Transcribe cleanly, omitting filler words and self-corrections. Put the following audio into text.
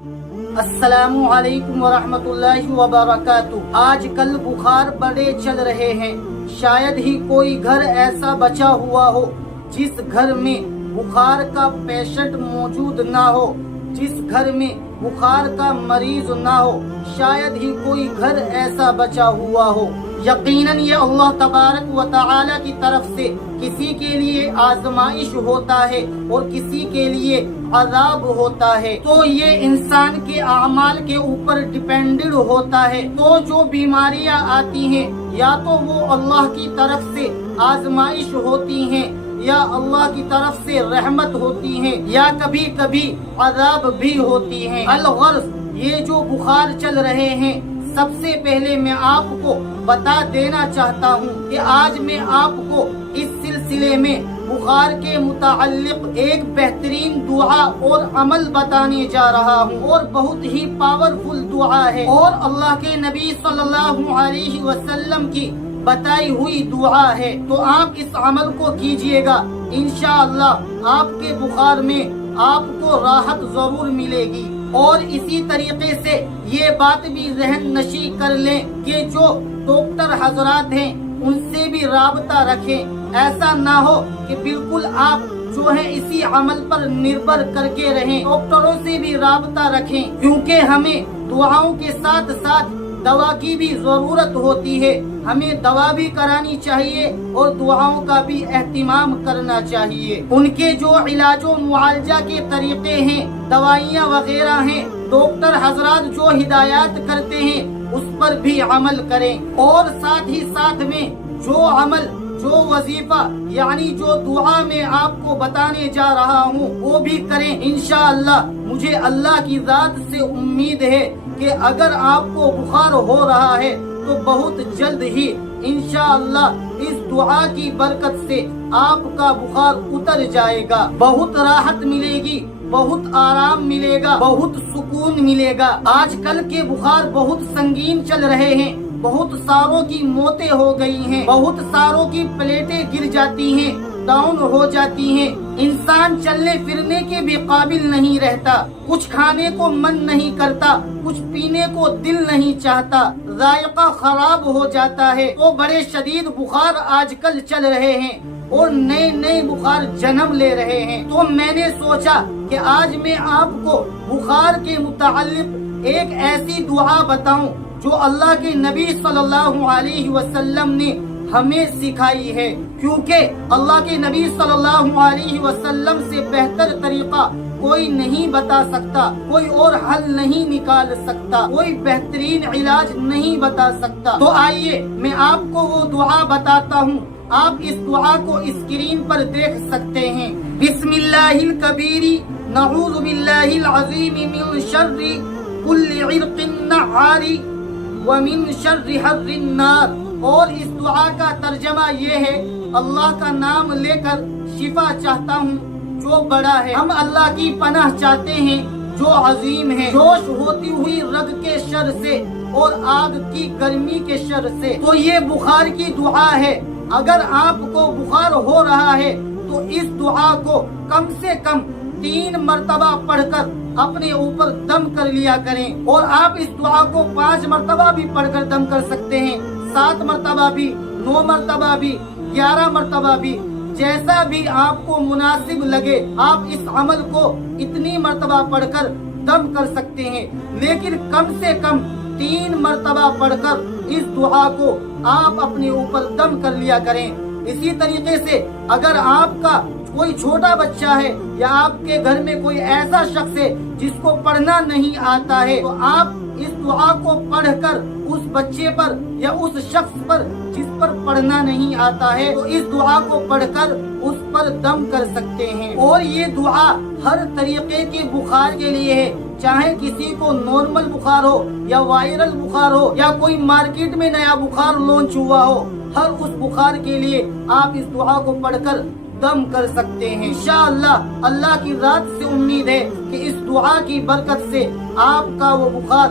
السلام علیکم ورحمۃ اللہ وبرکاتہ۔ آج کل بخار بڑے چل رہے ہیں، شاید ہی کوئی گھر ایسا بچا ہوا ہو جس گھر میں بخار کا پیشنٹ موجود نہ ہو، جس گھر میں بخار کا مریض نہ ہو، شاید ہی کوئی گھر ایسا بچا ہوا ہو۔ یقیناً یہ اللہ تبارک و تعالی کی طرف سے کسی کے لیے آزمائش ہوتا ہے اور کسی کے لیے عذاب ہوتا ہے، تو یہ انسان کے اعمال کے اوپر ڈیپینڈڈ ہوتا ہے۔ تو جو بیماریاں آتی ہیں یا تو وہ اللہ کی طرف سے آزمائش ہوتی ہیں یا اللہ کی طرف سے رحمت ہوتی ہیں یا کبھی کبھی عذاب بھی ہوتی ہیں۔ الغرض یہ جو بخار چل رہے ہیں، سب سے پہلے میں آپ کو بتا دینا چاہتا ہوں کہ آج میں آپ کو اس سلسلے میں بخار کے متعلق ایک بہترین دعا اور عمل بتانے جا رہا ہوں، اور بہت ہی پاورفل دعا ہے اور اللہ کے نبی صلی اللہ علیہ وسلم کی بتائی ہوئی دعا ہے۔ تو آپ اس عمل کو کیجئے گا، انشاءاللہ آپ کے بخار میں آپ کو راحت ضرور ملے گی۔ اور اسی طریقے سے یہ بات بھی ذہن نشی کر لیں کہ جو ڈاکٹر حضرات ہیں ان سے بھی رابطہ رکھیں، ایسا نہ ہو کہ بالکل آپ جو ہے اسی عمل پر نربھر کر کے رہیں۔ ڈاکٹروں سے بھی رابطہ رکھیں، کیونکہ ہمیں دعاؤں کے ساتھ ساتھ دوا کی بھی ضرورت ہوتی ہے، ہمیں دوا بھی کرانی چاہیے اور دعاؤں کا بھی اہتمام کرنا چاہیے۔ ان کے جو علاج و معالجہ کے طریقے ہیں، دوائیاں وغیرہ ہیں، ڈاکٹر حضرات جو ہدایات کرتے ہیں اس پر بھی عمل کریں، اور ساتھ ہی ساتھ میں جو عمل جو وظیفہ یعنی جو دعا میں آپ کو بتانے جا رہا ہوں وہ بھی کریں۔ انشاءاللہ مجھے اللہ کی ذات سے امید ہے کہ اگر آپ کو بخار ہو رہا ہے تو بہت جلد ہی انشاءاللہ اس دعا کی برکت سے آپ کا بخار اتر جائے گا، بہت راحت ملے گی، بہت آرام ملے گا، بہت سکون ملے گا۔ آج کل کے بخار بہت سنگین چل رہے ہیں، بہت ساروں کی موتیں ہو گئی ہیں، بہت ساروں کی پلیٹیں گر جاتی ہیں، ڈاؤن ہو جاتی ہیں، انسان چلنے پھرنے کے بھی قابل نہیں رہتا، کچھ کھانے کو من نہیں کرتا، کچھ پینے کو دل نہیں چاہتا، ذائقہ خراب ہو جاتا ہے۔ وہ بڑے شدید بخار آج کل چل رہے ہیں اور نئے نئے بخار جنم لے رہے ہیں۔ تو میں نے سوچا کہ آج میں آپ کو بخار کے متعلق ایک ایسی دعا بتاؤں جو اللہ کے نبی صلی اللہ علیہ وسلم نے ہمیں سکھائی ہے، کیونکہ اللہ کے نبی صلی اللہ علیہ وسلم سے بہتر طریقہ کوئی نہیں بتا سکتا، کوئی اور حل نہیں نکال سکتا، کوئی بہترین علاج نہیں بتا سکتا۔ تو آئیے میں آپ کو وہ دعا بتاتا ہوں، آپ اس دعا کو اسکرین پر دیکھ سکتے ہیں۔ بسم اللہ الکبیر نعوذ باللہ العظیم من شر کل عرق نعار ومن شر حر النار۔ اور اس دعا کا ترجمہ یہ ہے، اللہ کا نام لے کر شفا چاہتا ہوں جو بڑا ہے، ہم اللہ کی پناہ چاہتے ہیں جو عظیم ہے، جوش ہوتی ہوئی رگ کے شر سے اور آگ کی گرمی کے شر سے۔ تو یہ بخار کی دعا ہے، اگر آپ کو بخار ہو رہا ہے تو اس دعا کو کم سے کم 3 مرتبہ پڑھ کر اپنے اوپر دم کر لیا کریں، اور آپ اس دعا کو 5 مرتبہ بھی پڑھ کر دم کر سکتے ہیں، 7 مرتبہ بھی، 9 مرتبہ بھی، 11 مرتبہ بھی، جیسا بھی آپ کو مناسب لگے آپ اس عمل کو اتنی مرتبہ پڑھ کر دم کر سکتے ہیں، لیکن کم سے کم 3 مرتبہ پڑھ کر اس دعا کو آپ اپنے اوپر دم کر لیا کریں۔ اسی طریقے سے اگر آپ کا کوئی چھوٹا بچہ ہے یا آپ کے گھر میں کوئی ایسا شخص ہے جس کو پڑھنا نہیں آتا ہے، تو آپ اس دعا کو پڑھ کر اس بچے پر یا اس شخص پر جس پر پڑھنا نہیں آتا ہے، تو اس دعا کو پڑھ کر اس پر دم کر سکتے ہیں۔ اور یہ دعا ہر طریقے کے بخار کے لیے ہے، چاہے کسی کو نارمل بخار ہو یا وائرل بخار ہو یا کوئی مارکیٹ میں نیا بخار لانچ ہوا ہو، ہر اس بخار کے لیے آپ اس دعا کو پڑھ کر دم کر سکتے ہیں۔ انشاءاللہ اللہ کی ذات سے امید ہے کہ اس دعا کی برکت سے آپ کا وہ بخار